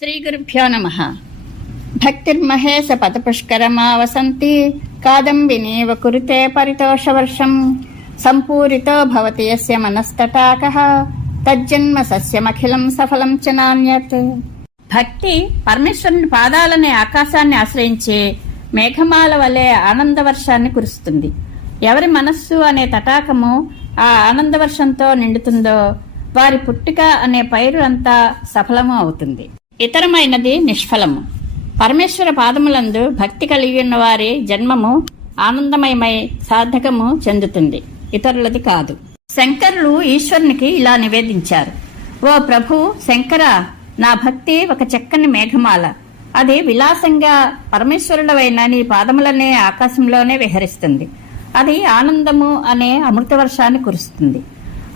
శ్రీ గురుభ్యో నమ భక్తిర్మహేశ పదపుష్కరమా వసంతి కాదంబినీవ కురుతే పరితోషవర్షం సంపూరితో భవతి యస్య మనస్తటాక తజ్జన్మ సస్యమఖిలం సఫలం చ నాణ్యత్ భక్తి పరమేశ్వరుని పాదాలనే ఆకాశాన్ని ఆశ్రయించే మేఘమాల వలె ఆనందవర్షాన్ని కురుస్తుంది. ఎవరి మనస్సు అనే తటాకము ఆ ఆనందవర్షంతో నిండుతుందో వారి పుట్టిక అనే పైరు అంతా సఫలము అవుతుంది. ఇతరమైనది నిష్ఫలము. పరమేశ్వర పాదములందు భక్తి కలిగి ఉన్న వారి జన్మము ఆనందమయమై సార్థకము చెందుతుంది. ఇతరులది కాదు. శంకరులు ఈశ్వరునికి ఇలా నివేదించారు. ఓ ప్రభు శంకర నా భక్తి ఒక చక్కని మేఘమాల. అది విలాసంగా పరమేశ్వరుడవైన నీ పాదములనే ఆకాశంలోనే విహరిస్తుంది. అది ఆనందము అనే అమృత వర్షాన్ని కురుస్తుంది.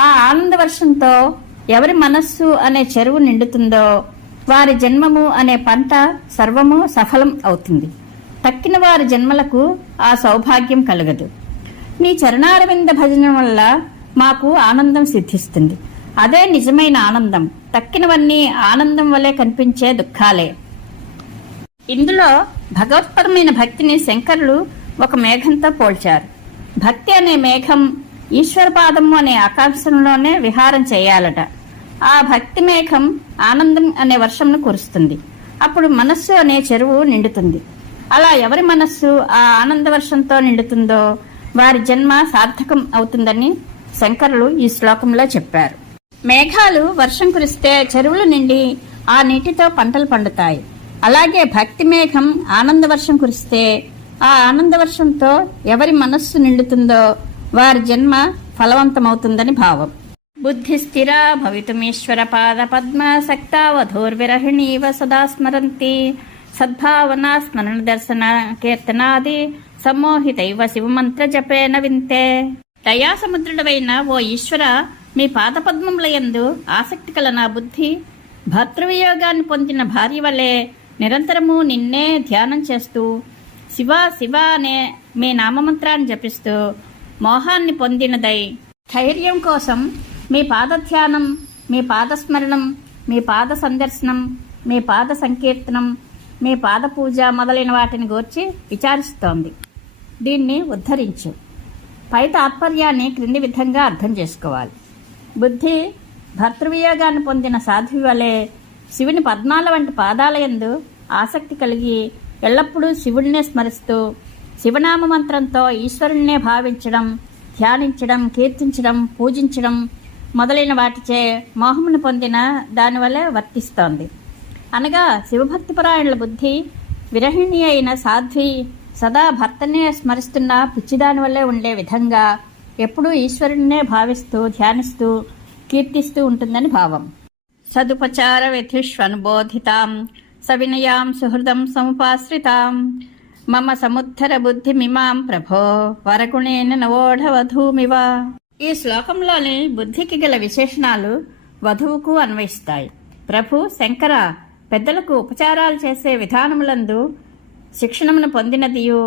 ఆ ఆనంద వర్షంతో ఎవరి మనస్సు అనే చెరువు నిండుతుందో వారి జన్మము అనే పంట సర్వము సఫలం అవుతుంది. తక్కిన వారి జన్మలకు ఆ సౌభాగ్యం కలగదు. నీ చరణారవింద భజన వల్ల మాకు ఆనందం సిద్ధిస్తుంది. అదే నిజమైన ఆనందం. తక్కినవన్నీ ఆనందం వలె కనిపించే దుఃఖాలే. ఇందులో భగవత్పరమైన భక్తిని శంకరులు ఒక మేఘంతో పోల్చారు. భక్తి అనే మేఘం ఈశ్వరపాదము అనే ఆకాశంలోనే విహారం చేయాలట. ఆ భక్తి మేఘం ఆనందం అనే వర్షంను కురుస్తుంది. అప్పుడు మనస్సు అనే చెరువు నిండుతుంది. అలా ఎవరి మనస్సు ఆ ఆనంద వర్షంతో నిండుతుందో వారి జన్మ సార్థకం అవుతుందని శంకరులు ఈ శ్లోకంలో చెప్పారు. మేఘాలు వర్షం కురిస్తే చెరువులు నిండి ఆ నీటితో పంటలు పండుతాయి. అలాగే భక్తి మేఘం ఆనంద వర్షం కురిస్తే ఆ ఆనంద వర్షంతో ఎవరి మనస్సు నిండుతుందో వారి జన్మ ఫలవంతమవుతుందని భావం. బుద్ధి స్థిర భవితుమీశ్వర పాద పద్మ సక్తావధోర్విరహిణీవ సదా స్మరంతి. సద్భావనా స్మరణ దర్శన కీర్తనాది సమ్మోహితైవ శివమంత్ర జపేన వింతే దయాసముద్రుడవైన ఓ ఈశ్వర మీ పాదపద్మములయందు ఆసక్తి కల నా బుద్ధి. భర్తృవియోగాన్ని పొందిన భార్య వలె నిరంతరము నిన్నే ధ్యానం చేస్తూ శివ శివ అనే మీ నామమంత్రాన్ని జపిస్తూ మోహాన్ని పొందినదై. ధైర్యం కోసం మీ పాదధ్యానం మీ పాదస్మరణం మీ పాద సందర్శనం మీ పాద సంకీర్తనం మీ పాద పూజ మొదలైన వాటిని గూర్చి విచారిస్తోంది. దీన్ని ఉద్ధరించు. పై తాత్పర్యాన్ని క్రింది విధంగా అర్థం చేసుకోవాలి. బుద్ధి భర్తృవియోగాన్ని పొందిన సాధ్వి వలె శివుని పద్మాల వంటి పాదాలయందు ఆసక్తి కలిగి ఎల్లప్పుడూ శివుణ్ణే స్మరిస్తూ శివనామ మంత్రంతో ఈశ్వరుణ్ణే భావించడం ధ్యానించడం కీర్తించడం పూజించడం మొదలైన వాటిచే మోహమును పొందిన దానివల్ల వర్తిస్తోంది. అనగా శివభక్తిపరాయణుల బుద్ధి విరహిణి అయిన సాధ్వి సదా భర్తనే స్మరిస్తున్న పిచ్చిదాని వల్లే ఉండే విధంగా ఎప్పుడూ ఈశ్వరుణ్ణే భావిస్తూ ధ్యానిస్తూ కీర్తిస్తూ ఉంటుందని భావం. సదుపచార విధిష్వనుబోధితాం సవినయాం సుహృదం సముపాశ్రితాం. మమ సముద్ధర బుద్ధిమిమాం ప్రభో వరకుణేన నవోఢవధూమివ ఈ శ్లోకంలోని బుద్ధికి గల విశేషణాలు వధువుకు అన్వయిస్తాయి. ప్రభు శంకర పెద్దలకు ఉపచారాలు చేసే విధానములందు శిక్షణమును పొందినదియో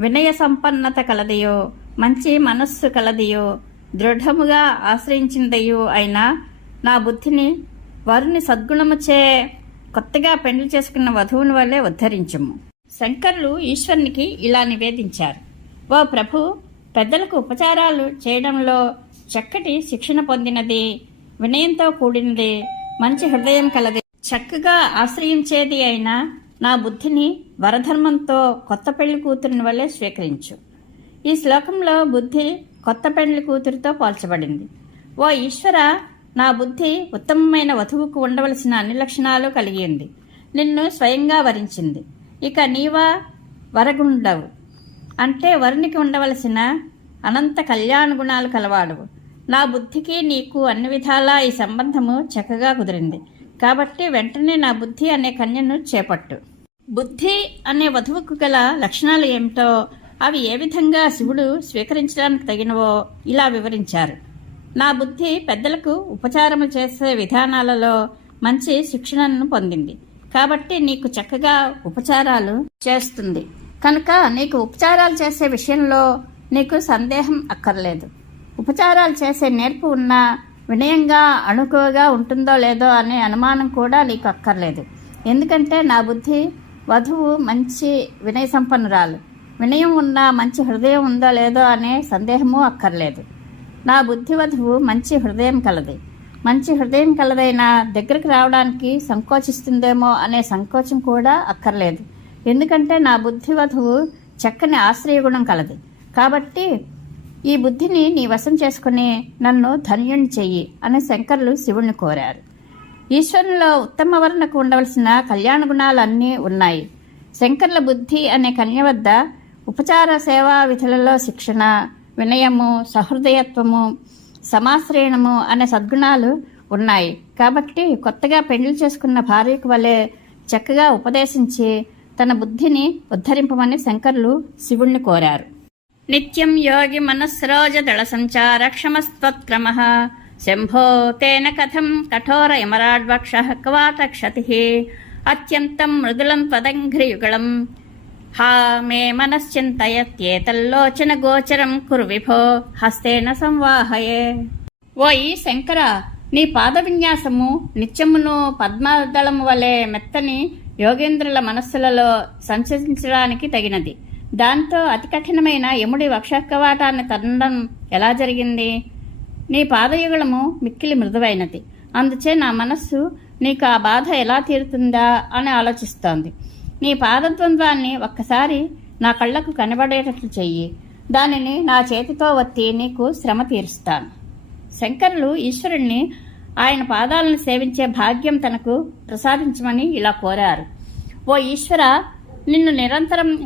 వినయ సంపన్నత కలదియో మంచి మనస్సు కలదియో దృఢముగా ఆశ్రయించినదయో అయినా నా బుద్ధిని వారిని సద్గుణముచే కొత్తగా పెండ్లి చేసుకున్న వధువుని వల్లే ఉద్ధరించము. శంకరులు ఈశ్వరునికి ఇలా నివేదించారు. ఓ ప్రభు పెద్దలకు ఉపచారాలు చేయడంలో చక్కటి శిక్షణ పొందినది వినయంతో కూడినది మంచి హృదయం కలది. చక్కగా ఆశ్రయించేది అయినా నా బుద్ధిని వరధర్మంతో కొత్త పెళ్ళి కూతురిని వల్లే స్వీకరించు. ఈ శ్లోకంలో బుద్ధి కొత్త పెళ్ళి కూతురితో పోల్చబడింది. ఓ ఈశ్వర నా బుద్ధి ఉత్తమమైన వధువుకు ఉండవలసిన అన్ని లక్షణాలు కలిగింది నిన్ను స్వయంగా వరించింది. ఇక నీవా వరగుండవు. అంటే వరునికి ఉండవలసిన అనంత కళ్యాణ గుణాలు కలవాడువు. నా బుద్ధికి నీకు అన్ని విధాలా ఈ సంబంధము చక్కగా కుదిరింది. కాబట్టి వెంటనే నా బుద్ధి అనే కన్యను చేపట్టు. బుద్ధి అనే వధువుకు గల లక్షణాలు ఏమిటో అవి ఏ విధంగా శివుడు స్వీకరించడానికి తగినవో ఇలా వివరించారు. నా బుద్ధి పెద్దలకు ఉపచారము చేసే విధానాలలో మంచి శిక్షణను పొందింది. కాబట్టి నీకు చక్కగా ఉపచారాలు చేస్తుంది. కనుక నీకు ఉపచారాలు చేసే విషయంలో నీకు సందేహం అక్కర్లేదు. ఉపచారాలు చేసే నేర్పు ఉన్నా వినయంగా అణుకువగా ఉంటుందో లేదో అనే అనుమానం కూడా నీకు అక్కర్లేదు. ఎందుకంటే నా బుద్ధి వధువు మంచి వినయ సంపన్నురాలు వినయం ఉన్నా మంచి హృదయం ఉందో లేదో అనే సందేహము అక్కర్లేదు. నా బుద్ధి వధువు మంచి హృదయం కలది. మంచి హృదయం కలదైనా దగ్గరికి రావడానికి సంకోచిస్తుందేమో అనే సంకోచం కూడా అక్కర్లేదు. ఎందుకంటే నా బుద్ధి వధువు చక్కని ఆశ్రయగుణం కలది. కాబట్టి ఈ బుద్ధిని నీ వశం చేసుకుని నన్ను ధన్యుణ్ణి చెయ్యి అని శంకరులు శివుణ్ణి కోరారు. ఈశ్వరునిలో ఉత్తమ వర్ణకు ఉండవలసిన కళ్యాణ గుణాలన్నీ ఉన్నాయి. శంకర్ల బుద్ధి అనే కన్య వద్ద ఉపచార సేవా విధులలో శిక్షణ వినయము సహృదయత్వము సమాశ్రయణము అనే సద్గుణాలు ఉన్నాయి. కాబట్టి కొత్తగా పెళ్ళి చేసుకున్న భార్యకు వలె చక్కగా ఉపదేశించి తన బుద్ధిని ఉద్ధరింపమని శంకర్లు శివుణ్ణి కోరారు. నిత్యం యోగి మనస్రోజ దళ సంచార క్షమస్త్వత్క్రమ. శంభో తేన కథం కఠోర యమరాడ్వక్ష క్వాతక్షతి. అత్యంతం మృదులం త్వదంఘ్రియుగళం. హా మే మనశ్చింతయత్యేతల్లోచన గోచరం కురు విభో హస్తేన సంవాహయే. ఓయి శంకర నీ పాద విన్యాసము నిత్యమును పద్మదళము వలె మెత్తని యోగేంద్రుల మనస్సులలో సంచరించడానికి తగినది. దాంతో అతి కఠినమైన యముడి వక్షకవాటాన్ని తన్నడం ఎలా జరిగింది? నీ పాదయుగళము మిక్కిలి మృదువైనది. అందుచే నా మనస్సు నీకు ఆ బాధ ఎలా తీరుతుందా అని ఆలోచిస్తోంది. నీ పాదద్వంద్వాన్ని ఒక్కసారి నా కళ్ళకు కనబడేటట్లు చెయ్యి. దానిని నా చేతితో వత్తి నీకు శ్రమ తీరుస్తాను. శంకరులు ఈశ్వరుణ్ణి ఆయన పాదాలను సేవించే భాగ్యం తనకు ప్రసాదించమని ఇలా కోరారు. ఓ ఈశ్వర నిన్ను నిరంతరం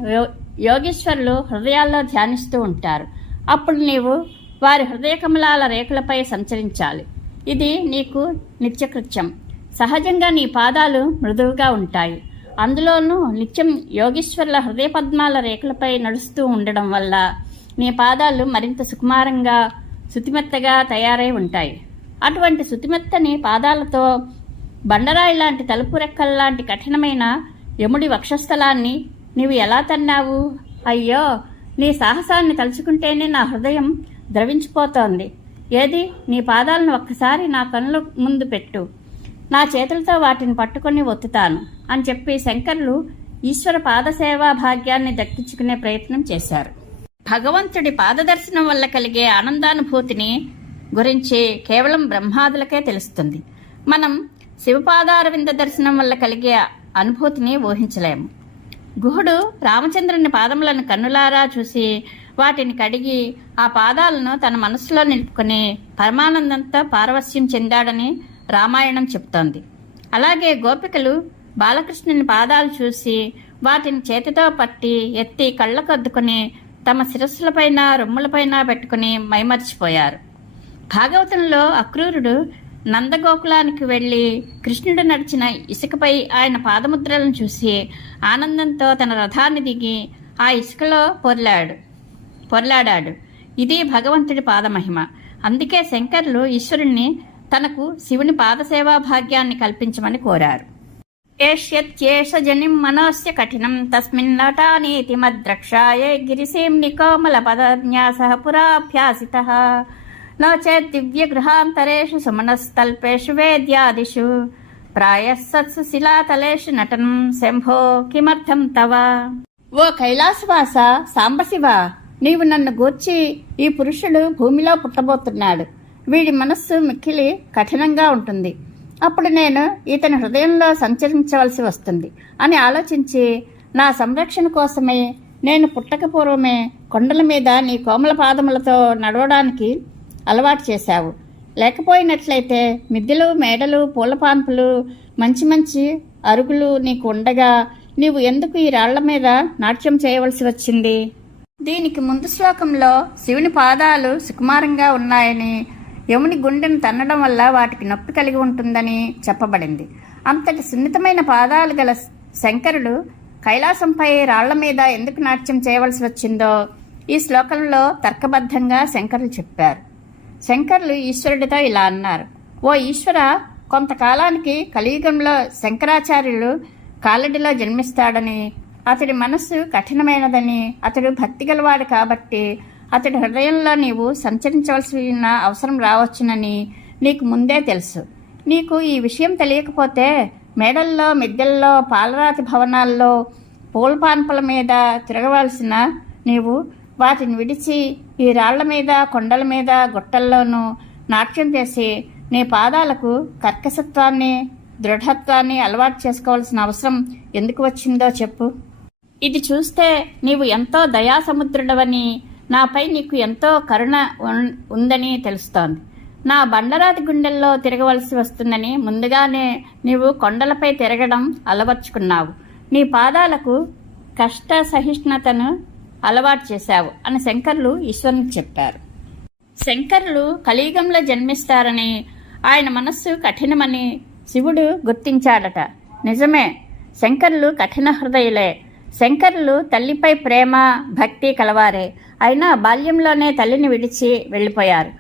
యోగేశ్వరులు హృదయాల్లో ధ్యానిస్తూ ఉంటారు. అప్పుడు నీవు వారి హృదయ కమలాల రేఖలపై సంచరించాలి. ఇది నీకు నిత్యకృత్యం. సహజంగా నీ పాదాలు మృదువుగా ఉంటాయి. అందులోనూ నిత్యం యోగేశ్వరుల హృదయ పద్మాల రేఖలపై నడుస్తూ ఉండడం వల్ల నీ పాదాలు మరింత సుకుమారంగా శుతిమెత్తగా తయారై ఉంటాయి. అటువంటి శుతిమెత్తని పాదాలతో బండరాయి లాంటి తలుపు రెక్కల్లాంటి కఠినమైన యముడి వక్షస్థలాన్ని నీవు ఎలా తన్నావు? అయ్యో నీ సాహసాన్ని తలుచుకుంటేనే నా హృదయం ద్రవించిపోతోంది. ఏది? నీ పాదాలను ఒక్కసారి నా కనుల ముందు పెట్టు. నా చేతులతో వాటిని పట్టుకొని ఒత్తుతాను అని చెప్పి శంకర్లు ఈశ్వర పాదసేవా భాగ్యాన్ని దక్కించుకునే ప్రయత్నం చేశారు. భగవంతుడి పాదదర్శనం వల్ల కలిగే ఆనందానుభూతిని గురించి కేవలం బ్రహ్మాదులకే తెలుస్తుంది. మనం శివపాదారవింద దర్శనం వల్ల కలిగే అనుభూతిని ఊహించలేము. గుహుడు రామచంద్రుని పాదములను కన్నులారా చూసి వాటిని కడిగి ఆ పాదాలను తన మనస్సులో నిలుపుకొని పరమానందంతో పారవస్యం చెందాడని రామాయణం చెప్తోంది. అలాగే గోపికలు బాలకృష్ణుని పాదాలు చూసి వాటిని చేతితో పట్టి ఎత్తి కళ్ళకొద్దుకుని తమ శిరస్సులపైన రొమ్ములపైన పెట్టుకుని మైమర్చిపోయారు. భాగవతంలో అక్రూరుడు నందగోకులానికి వెళ్ళి కృష్ణుడు నడిచిన ఇసుకపై ఆయన పాదముద్రలను చూసి ఆనందంతో తన రథాన్ని దిగి ఆ ఇసుకలో పొర్లాడు పొర్లాడాడు. ఇది భగవంతుడి పాదమహిమ. అందుకే శంకర్లు ఈశ్వరుణ్ణి తనకు శివుని పాదసేవా భాగ్యాన్ని కల్పించమని కోరారు. ఏష్యత్యేష జనిం మనోస్య కఠినం తస్మిన్ నటానీతి మద్రక్షాయే గిరిసీంని కోమల పదన్యాస పురాభ్యాసిత. నో చేత్ దివ్యగృహాంతరేషు సుమనస్తల్పేషు వేద్యాదిషు ప్రాయः సత్సు శిలాతలేషు నటనం శంభో కిమర్థం తవ ఓ కైలాసవాస సాంబశివ నీవు నన్ను గూర్చి ఈ పురుషుడు భూమిలో పుట్టబోతున్నాడు. వీడి మనస్సు మిక్కిలి కఠినంగా ఉంటుంది. అప్పుడు నేను ఇతని హృదయంలో సంచరించవలసి వస్తుంది అని ఆలోచించి నా సంరక్షణ కోసమే నేను పుట్టక పూర్వమే కొండల మీద నీ కోమల పాదములతో నడవడానికి అలవాటు చేశావు. లేకపోయినట్లయితే మిద్దెలు మేడలు పూలపాన్పులు మంచి మంచి అరుగులు నీకు ఉండగా నీవు ఎందుకు ఈ రాళ్ళ మీద నాట్యం చేయవలసి వచ్చింది? దీనికి ముందు శ్లోకంలో శివుని పాదాలు సుకుమారంగా ఉన్నాయని యముని గుండెను తన్నడం వల్ల వాటికి నొప్పి కలిగి ఉంటుందని చెప్పబడింది. అంతటి సున్నితమైన పాదాలు గల శంకరుడు కైలాసంపై రాళ్ళ మీద ఎందుకు నాట్యం చేయవలసి వచ్చిందో ఈ శ్లోకంలో తర్కబద్ధంగా శంకరులు చెప్పారు. శంకర్లు ఈశ్వరుడితో ఇలా అన్నారు ఓ ఈశ్వర కొంతకాలానికి కలియుగంలో శంకరాచార్యులు కాలడిలో జన్మిస్తాడని అతడి మనస్సు కఠినమైనదని అతడు భక్తి గలవాడు కాబట్టి అతడి హృదయంలో నీవు సంచరించవలసిన అవసరం రావచ్చునని నీకు ముందే తెలుసు. నీకు ఈ విషయం తెలియకపోతే మేడల్లో మిద్దెల్లో పాలరాతి భవనాల్లో పూలపాన్పుల మీద తిరగవలసిన నీవు వాటిని విడిచి ఈ రాళ్ళ మీద కొండల మీద గుట్టల్లోనూ నాట్యం చేసి నీ పాదాలకు కర్కశత్వాన్ని దృఢత్వాన్ని అలవాటు చేసుకోవాల్సిన అవసరం ఎందుకు వచ్చిందో చెప్పు. ఇది చూస్తే నీవు ఎంతో దయాసముద్రుడవని నాపై నీకు ఎంతో కరుణ ఉందని తెలుస్తోంది. నా బండరాతి గుండెల్లో తిరగవలసి వస్తుందని ముందుగానే నీవు కొండలపై తిరగడం అలవర్చుకున్నావు. నీ పాదాలకు కష్ట సహిష్ణుతను అలవాటు చేశావు అని శంకర్లు ఈశ్వరునికి చెప్పారు. శంకర్లు కలియుగంలో జన్మిస్తారని ఆయన మనస్సు కఠినమని శివుడు గుర్తించాడట. నిజమే శంకర్లు కఠిన హృదయులే. శంకర్లు తల్లిపై ప్రేమ భక్తి కలవారే. అయినా బాల్యంలోనే తల్లిని విడిచి వెళ్ళిపోయారు.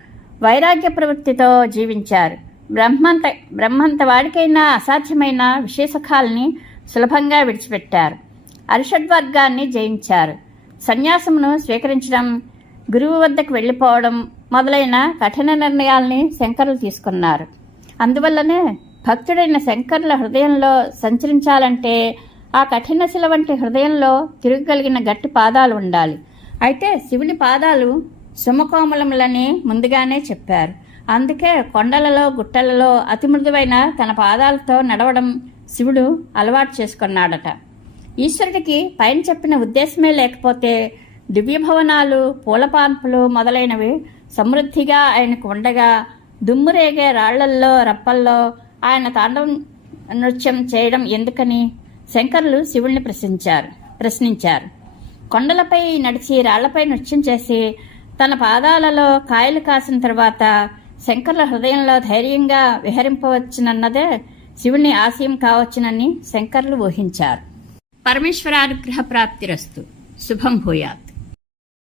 వైరాగ్య ప్రవృత్తితో జీవించారు. బ్రహ్మంత బ్రహ్మంత వాడికైనా అసాధ్యమైన విశేషకాల్ని సులభంగా విడిచిపెట్టారు. అరిషడ్వర్గాన్ని జయించారు. సన్యాసమును స్వీకరించడం గురువు వద్దకు వెళ్ళిపోవడం మొదలైన కఠిన నిర్ణయాల్ని శంకరులు తీసుకున్నారు. అందువల్లనే భక్తుడైన శంకరుల హృదయంలో సంచరించాలంటే ఆ కఠిన శిల వంటి హృదయంలో తిరగగలిగిన గట్టి పాదాలు ఉండాలి. అయితే శివుని పాదాలు సుమకోమలములని ముందుగానే చెప్పారు. అందుకే కొండలలో గుట్టలలో అతి మృదువైన తన పాదాలతో నడవడం శివుడు అలవాటు చేసుకున్నాడట. ఈశ్వరుడికి పైన చెప్పిన ఉద్దేశమే లేకపోతే దివ్య భవనాలు పూలపాన్పులు మొదలైనవి సమృద్ధిగా ఆయనకు ఉండగా దుమ్మురేగే రాళ్ళల్లో రప్పల్లో ఆయన తాండవం నృత్యం చేయడం ఎందుకని శంకరులు శివుణ్ణి ప్రశ్నించారు. ప్రశ్నించారు. కొండలపై నడిచి రాళ్ళపై నృత్యం చేసి తన పాదాలలో కాయలు కాసిన తర్వాత శంకరుల హృదయంలో ధైర్యంగా విహరింపవచ్చునన్నదే శివుని ఆశయం కావచ్చునని శంకర్లు ఊహించారు. పరమేశ్వరానుగ్రహ ప్రాప్తిరస్తు శుభం భూయాత్.